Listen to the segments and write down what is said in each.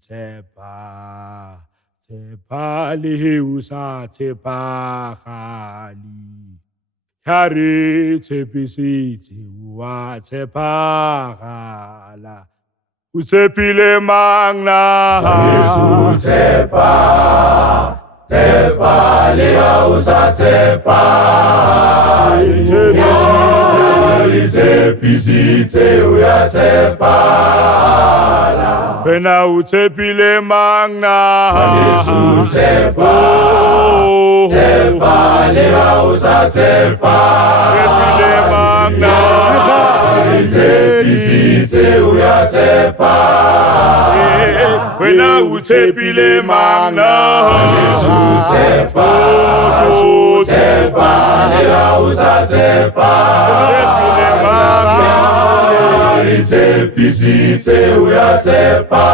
Tepa, tepa liusa tepa khali. Hari tepisiti wa tepa khala. Utepile magna. Yesu tepa, tepa liusa tepa. Tepisite wa tepa. Pena utepile magna. Yesu tepa, tepa liusa tepa. Utepile magna. Tepisite wa tepa. Pena utepile magna. Yesu tepa, tepa liusa tepa. Tepisite wa tepa.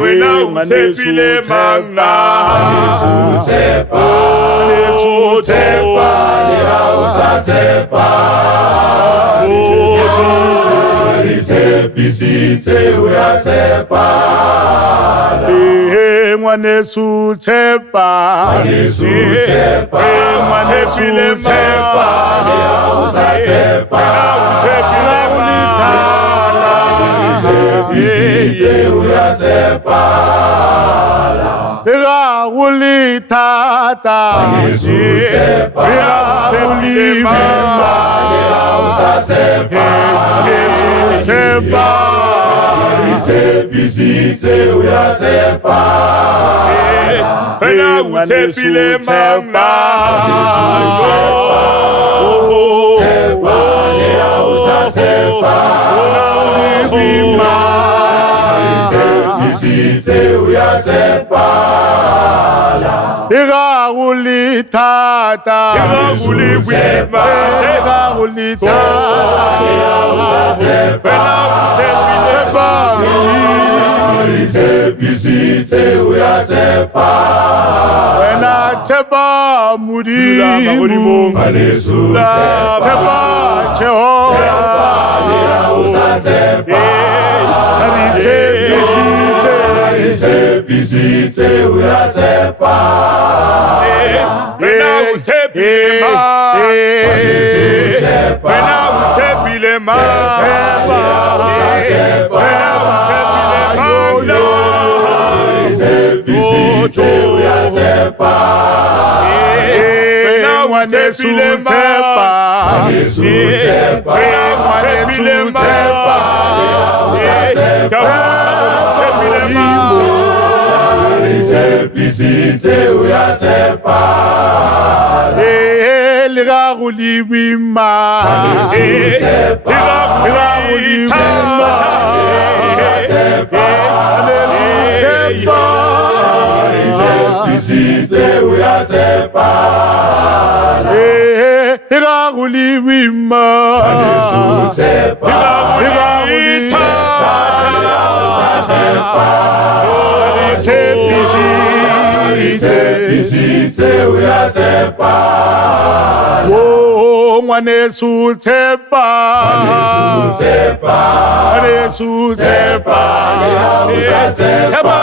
Wena utepile magna. Yesu tepa, tepa liusa tepa. Tepisite wa tepa. Ngwanesu tepa. Yesu tepa, Ngwanepile tepa liusa tepa. Tepisite wa tepa. Ulitata. Yesu tepa, liusa tepa. Tepa. Tepisite wa tepa. Pena utepile magna. Tepa liusa tepa. Tepisite wa tepa. Ulitata. Ulitata. Tepisite wa tepa. Wena tepa mudimo. Yesu tepa, Jehovah. liusa tepa. Tepisite wa tepa. Wena utepile magna. Yesu tepa, Wena utepile magna. Tepisite wa tepa. Yesu tepa. Yesu tepa, Tepisite wa tepa. Liwima. Tepisite wa tepa. Liwima. Tepisite wa tepa. Ngwanesu tepa. Yesu tepa. liusa tepa.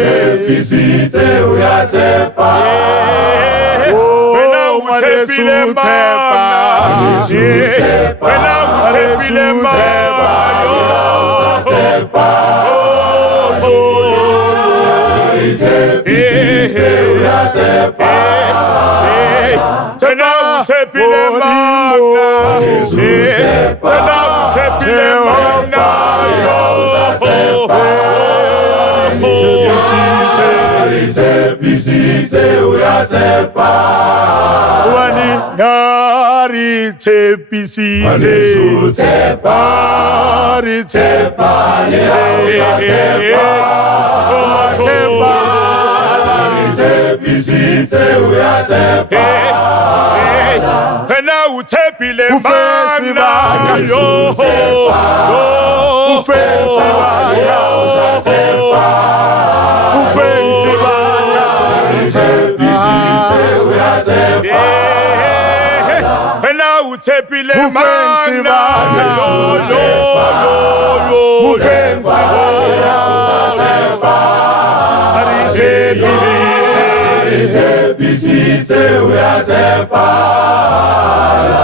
Tepisite wa tepa. Ngwanesu tepa. Tepisite wa tepa. Tena utepile magna. Yesu tepa, magna. Tepisite wa tepa. Wani yari tepisite. Yesu tepa, Yari tepisite. Tepisite wa tepa. Pena utepile magna. Yo. Ufensi liusa tepa. Tepisite wa tepa. Pena utepile magna. Yo. itshepisitse uyatshepahala